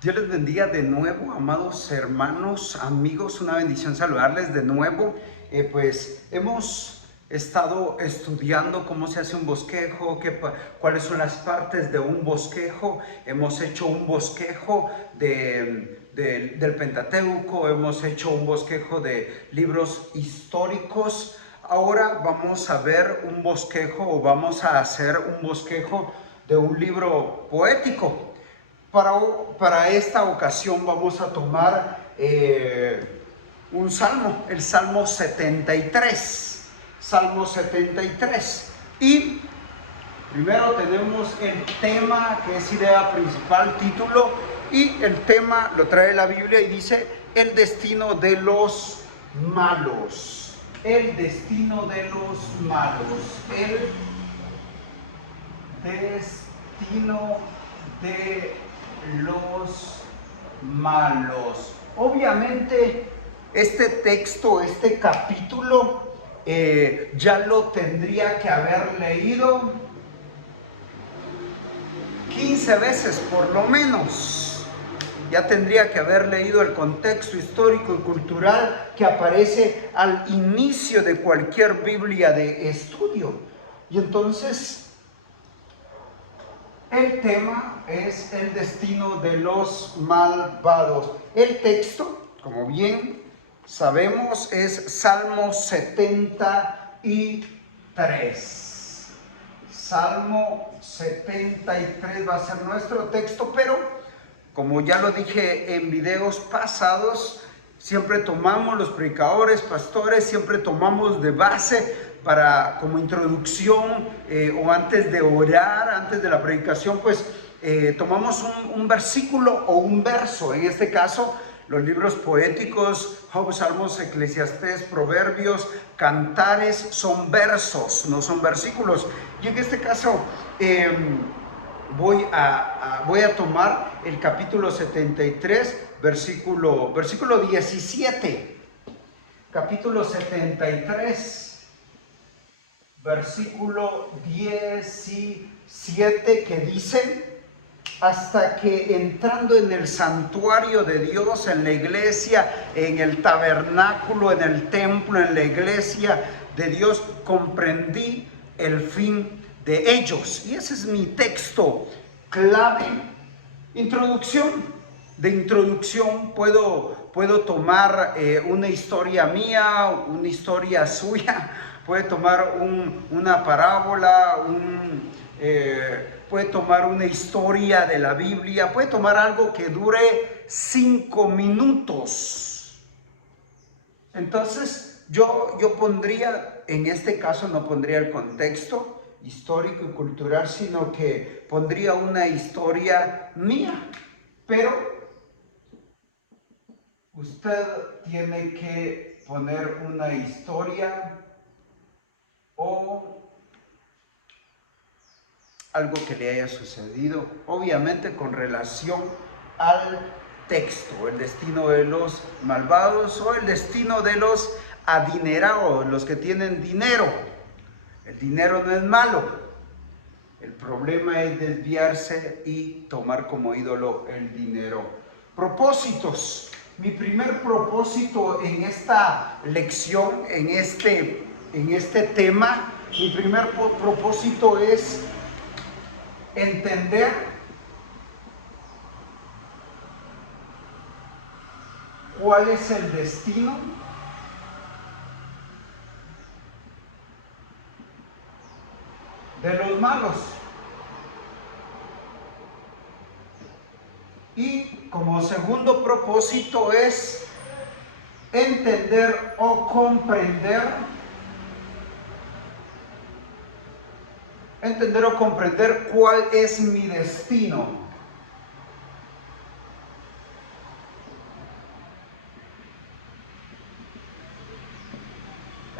Dios les bendiga de nuevo, amados hermanos, amigos, una bendición saludarles de nuevo. Pues hemos estado estudiando cómo se hace un bosquejo, cuáles son las partes de un bosquejo. Hemos hecho un bosquejo del Pentateuco, hemos hecho un bosquejo de libros históricos. Ahora vamos a ver un bosquejo o vamos a hacer un bosquejo de un libro poético. Para esta ocasión vamos a tomar un salmo, el Salmo 73. Salmo 73. Y primero tenemos el tema, que es idea principal, título, y el tema lo trae la Biblia y dice: el destino de los malos. El destino de los malos. El destino de los malos. Obviamente, este texto, este capítulo, ya lo tendría que haber leído 15 veces por lo menos. Ya tendría que haber leído el contexto histórico y cultural que aparece al inicio de cualquier Biblia de estudio. Y entonces, el tema es el destino de los malvados. El texto, como bien sabemos, es Salmo 73. Salmo 73 va a ser nuestro texto, pero como ya lo dije en videos pasados, siempre tomamos, los predicadores, pastores, siempre tomamos de base como introducción o antes de orar, antes de la predicación, pues tomamos un versículo o un verso. En este caso, los libros poéticos, Job, Salmos, Eclesiastés, Proverbios, Cantares, son versos, no son versículos. Y en este caso voy a tomar el capítulo 73, versículo 17. Capítulo 73. Versículo 17, que dice: hasta que entrando en el santuario de Dios, en la iglesia, en el tabernáculo, en el templo, en la iglesia de Dios, comprendí el fin de ellos. Y ese es mi texto clave. Introducción. De introducción puedo tomar una historia mía, una historia suya, puede tomar una parábola, puede tomar una historia de la Biblia, puede tomar algo que dure 5 minutos. Entonces yo pondría, en este caso no pondría el contexto histórico y cultural, sino que pondría una historia mía. Pero usted tiene que poner una historia o algo que le haya sucedido, obviamente con relación al texto, el destino de los malvados o el destino de los adinerados, los que tienen dinero. El dinero no es malo, el problema es desviarse y tomar como ídolo el dinero. Propósitos. Mi primer propósito en esta lección, en este tema, mi primer propósito es entender cuál es el destino de los malos. Y como segundo propósito es entender o comprender cuál es mi destino.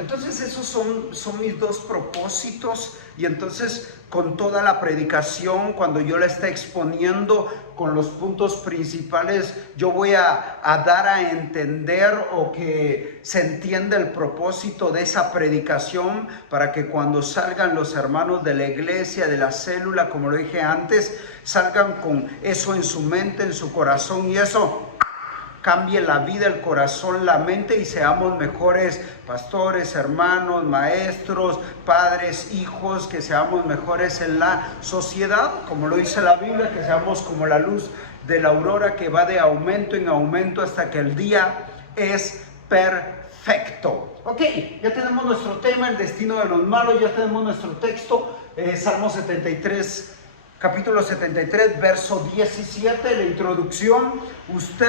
Entonces esos son mis dos propósitos, y entonces con toda la predicación, cuando yo la esté exponiendo con los puntos principales, yo voy a dar a entender, o que se entienda el propósito de esa predicación, para que cuando salgan los hermanos de la iglesia, de la célula, como lo dije antes, salgan con eso en su mente, en su corazón, y eso cambie la vida, el corazón, la mente, y seamos mejores pastores, hermanos, maestros, padres, hijos, que seamos mejores en la sociedad, como lo dice la Biblia, que seamos como la luz de la aurora, que va de aumento en aumento hasta que el día es perfecto. Ok, ya tenemos nuestro tema, el destino de los malos, ya tenemos nuestro texto, Salmo 73, capítulo 73, verso 17, la introducción, usted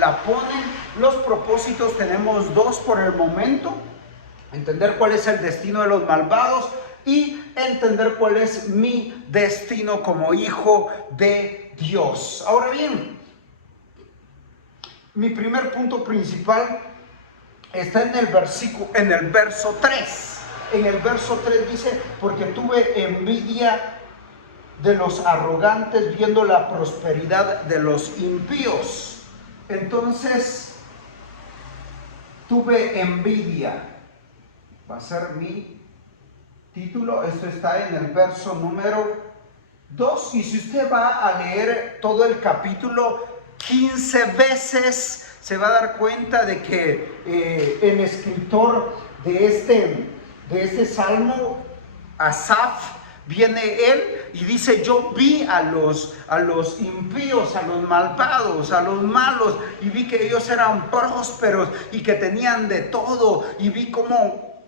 la pone. Los propósitos tenemos dos por el momento: entender cuál es el destino de los malvados y entender cuál es mi destino como hijo de Dios. Ahora bien, mi primer punto principal está en el verso 3. En el verso 3 dice: porque tuve envidia de los arrogantes, viendo la prosperidad de los impíos. Entonces, tuve envidia. Va a ser mi título. Esto está en el verso número 2. Y si usted va a leer todo el capítulo 15 veces, se va a dar cuenta de que el escritor de este salmo, Asaf, viene él y dice: yo vi a los impíos, a los malvados, a los malos, y vi que ellos eran prósperos y que tenían de todo, y vi cómo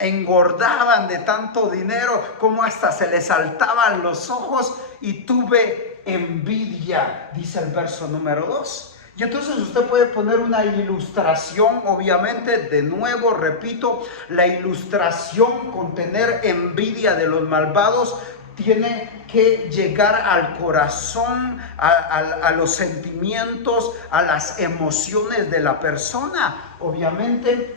engordaban de tanto dinero, cómo hasta se les saltaban los ojos, y tuve envidia, dice el verso número 2. Y entonces usted puede poner una ilustración, obviamente, de nuevo, repito, la ilustración con tener envidia de los malvados tiene que llegar al corazón, a los sentimientos, a las emociones de la persona. Obviamente,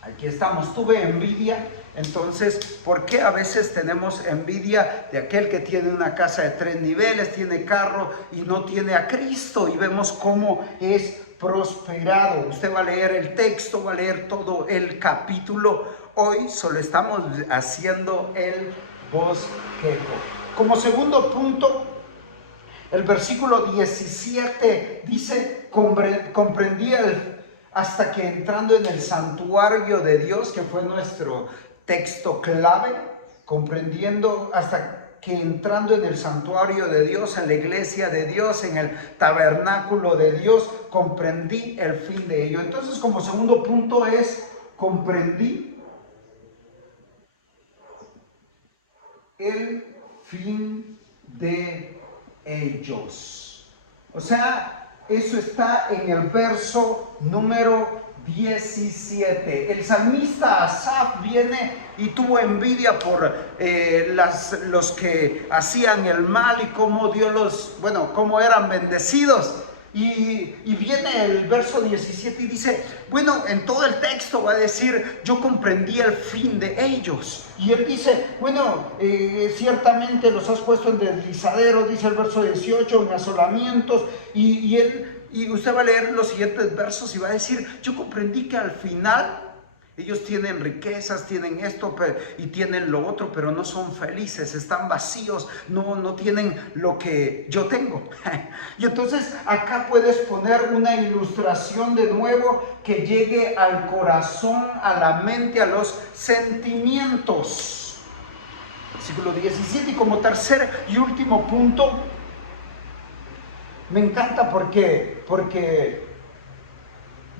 aquí estamos, tuve envidia. Entonces, ¿por qué a veces tenemos envidia de aquel que tiene una casa de 3 niveles, tiene carro y no tiene a Cristo? Y vemos cómo es prosperado. Usted va a leer el texto, va a leer todo el capítulo. Hoy solo estamos haciendo el bosquejo. Como segundo punto, el versículo 17 dice: comprendí hasta que entrando en el santuario de Dios, que fue nuestro texto clave, comprendiendo hasta que entrando en el santuario de Dios, en la iglesia de Dios, en el tabernáculo de Dios, comprendí el fin de ello. Entonces, como segundo punto es: comprendí el fin de ellos. O sea, eso está en el verso número 17. El salmista Asaf viene y tuvo envidia por los que hacían el mal, y cómo Dios cómo eran bendecidos. Y viene el verso 17 y dice, bueno, en todo el texto va a decir: yo comprendí el fin de ellos. Y él dice, bueno, ciertamente los has puesto en deslizadero, dice el verso 18, en asolamientos, y usted va a leer los siguientes versos y va a decir: yo comprendí que al final ellos tienen riquezas, tienen esto y tienen lo otro, pero no son felices, están vacíos, no tienen lo que yo tengo. Y entonces acá puedes poner una ilustración de nuevo que llegue al corazón, a la mente, a los sentimientos. Versículo 17. Y como tercer y último punto, me encanta porque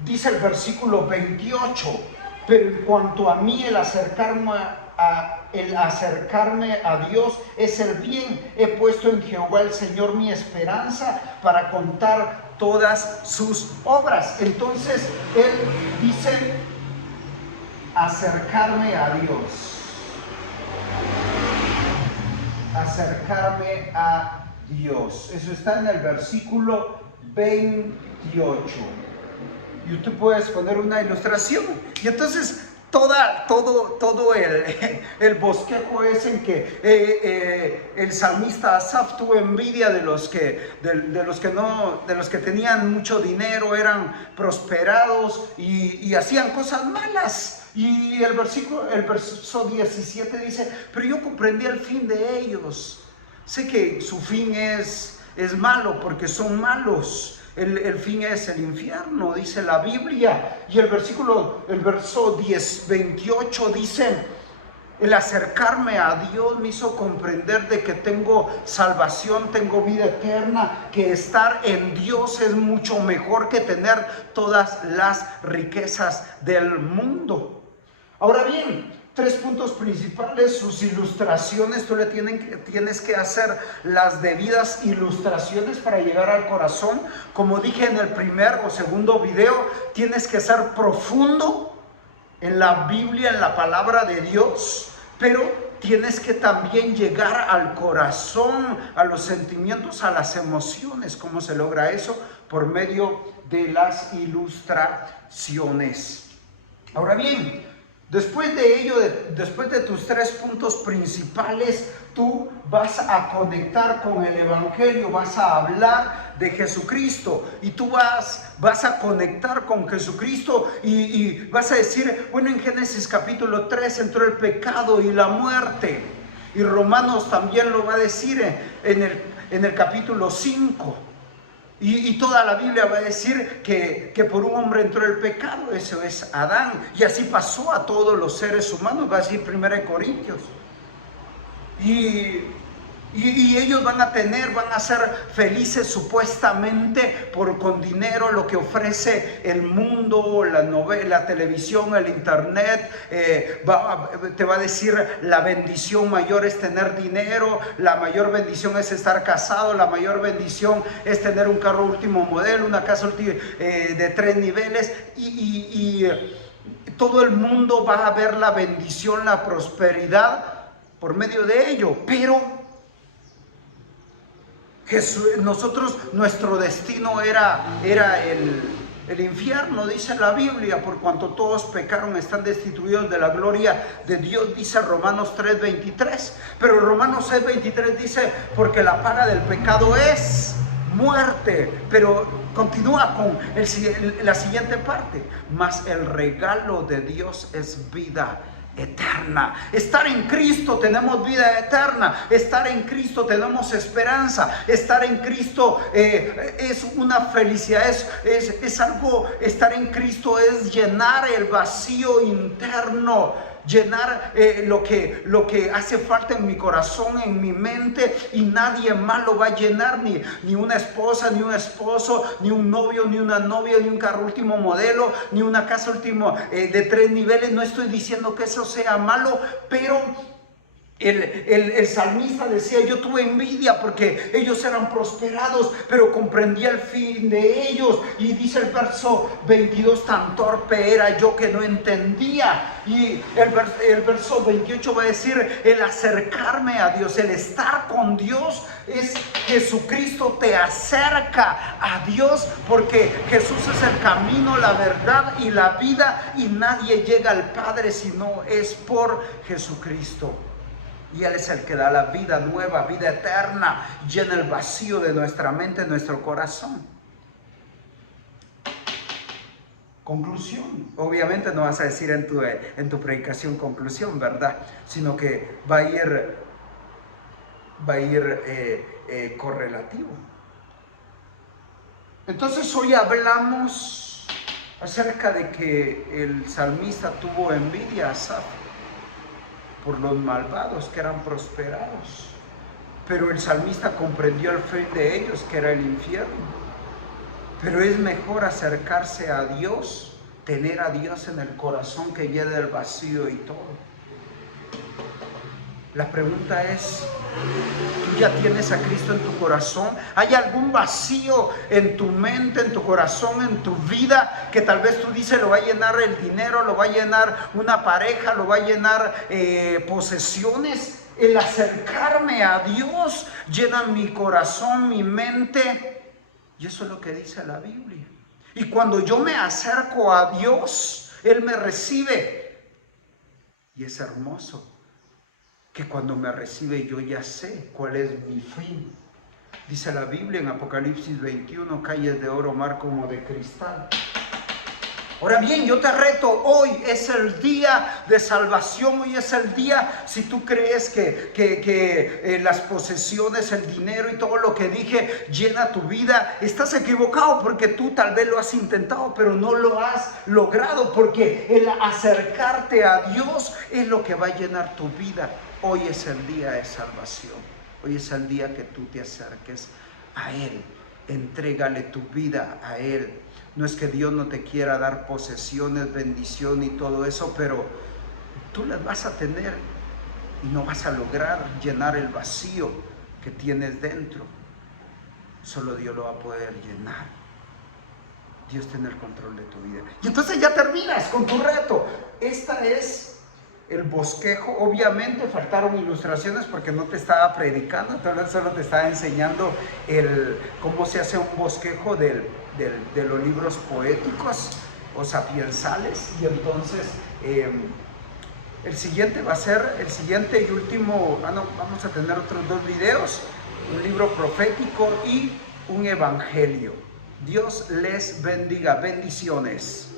dice el versículo 28: pero en cuanto a mí, el acercarme a Dios es el bien. He puesto en Jehová el Señor mi esperanza, para contar todas sus obras. Entonces él dice: acercarme a Dios. Acercarme a Dios. Eso está en el versículo 28. Y tú puedes poner una ilustración. Y entonces todo el bosquejo es en que el salmista Asaf tuvo envidia de los que tenían mucho dinero, eran prosperados y hacían cosas malas. Y el verso 17 dice: pero yo comprendí el fin de ellos. Sé que su fin es malo porque son malos. El fin es el infierno, dice la Biblia. Y el verso 28 dice: el acercarme a Dios me hizo comprender de que tengo salvación, tengo vida eterna, que estar en Dios es mucho mejor que tener todas las riquezas del mundo. Ahora bien, 3 puntos principales, sus ilustraciones. Tú le tienes que hacer las debidas ilustraciones para llegar al corazón. Como dije en el primer o segundo video, tienes que ser profundo en la Biblia, en la palabra de Dios, pero tienes que también llegar al corazón, a los sentimientos, a las emociones. ¿Cómo se logra eso? Por medio de las ilustraciones. Ahora bien, después de ello, después de tus 3 puntos principales, tú vas a conectar con el Evangelio, vas a hablar de Jesucristo y tú vas a conectar con Jesucristo y vas a decir: bueno, en Génesis capítulo 3 entró el pecado y la muerte, y Romanos también lo va a decir en el capítulo 5. Y toda la Biblia va a decir que por un hombre entró el pecado, eso es Adán. Y así pasó a todos los seres humanos, va a decir 1 Corintios. Y ellos van a ser felices supuestamente con dinero, lo que ofrece el mundo, la televisión, el internet. Te va a decir: la bendición mayor es tener dinero, la mayor bendición es estar casado, la mayor bendición es tener un carro último modelo, una casa de 3 niveles. Y todo el mundo va a ver la bendición, la prosperidad por medio de ello. Pero nuestro destino era el infierno, dice la Biblia, por cuanto todos pecaron, están destituidos de la gloria de Dios, dice Romanos 3:23. Pero Romanos 6:23 dice: porque la paga del pecado es muerte. Pero continúa con la siguiente parte: mas el regalo de Dios es vida eterna. Estar en Cristo tenemos vida eterna. Estar en Cristo tenemos esperanza. Estar en Cristo es una felicidad, es algo. Estar en Cristo es llenar el vacío interno, llenar lo que hace falta en mi corazón, en mi mente, y nadie más lo va a llenar, ni una esposa, ni un esposo, ni un novio, ni una novia, ni un carro último modelo, ni una casa de 3 niveles. No estoy diciendo que eso sea malo, pero el salmista decía: yo tuve envidia porque ellos eran prosperados, pero comprendí el fin de ellos. Y dice el verso 22: tan torpe era yo que no entendía. Y el verso 28 va a decir: el acercarme a Dios, el estar con Dios, es Jesucristo te acerca a Dios, porque Jesús es el camino, la verdad y la vida, y nadie llega al Padre si no es por Jesucristo. Y Él es el que da la vida nueva, vida eterna, llena el vacío de nuestra mente, nuestro corazón. Conclusión. Obviamente no vas a decir en tu predicación conclusión, ¿verdad? Sino que va a ir correlativo. Entonces hoy hablamos acerca de que el salmista tuvo envidia a Asaf por los malvados que eran prosperados, pero el salmista comprendió el fin de ellos, que era el infierno. Pero es mejor acercarse a Dios, tener a Dios en el corazón, que llene el vacío y todo. La pregunta es: ¿tú ya tienes a Cristo en tu corazón? ¿Hay algún vacío en tu mente, en tu corazón, en tu vida, que tal vez tú dices: lo va a llenar el dinero, lo va a llenar una pareja, lo va a llenar posesiones? El acercarme a Dios llena mi corazón, mi mente, y eso es lo que dice la Biblia. Y cuando yo me acerco a Dios, Él me recibe. Y es hermoso que cuando me recibe yo ya sé cuál es mi fin. Dice la Biblia en Apocalipsis 21, calles de oro, mar como de cristal. Ahora bien, yo te reto, hoy es el día de salvación, hoy es el día, si tú crees que las posesiones, el dinero y todo lo que dije llena tu vida, estás equivocado porque tú tal vez lo has intentado, pero no lo has logrado, porque el acercarte a Dios es lo que va a llenar tu vida. Hoy es el día de salvación, hoy es el día que tú te acerques a Él, entrégale tu vida a Él. No es que Dios no te quiera dar posesiones, bendición y todo eso, pero tú las vas a tener y no vas a lograr llenar el vacío que tienes dentro. Solo Dios lo va a poder llenar. Dios tiene el control de tu vida. Y entonces ya terminas con tu reto. Esta es el bosquejo. Obviamente faltaron ilustraciones porque no te estaba predicando, entonces solo te estaba enseñando cómo se hace un bosquejo de los libros poéticos o sapiensales. Y entonces el siguiente va a ser el siguiente y último. Vamos a tener otros 2 videos, un libro profético y un evangelio. Dios les bendiga. Bendiciones.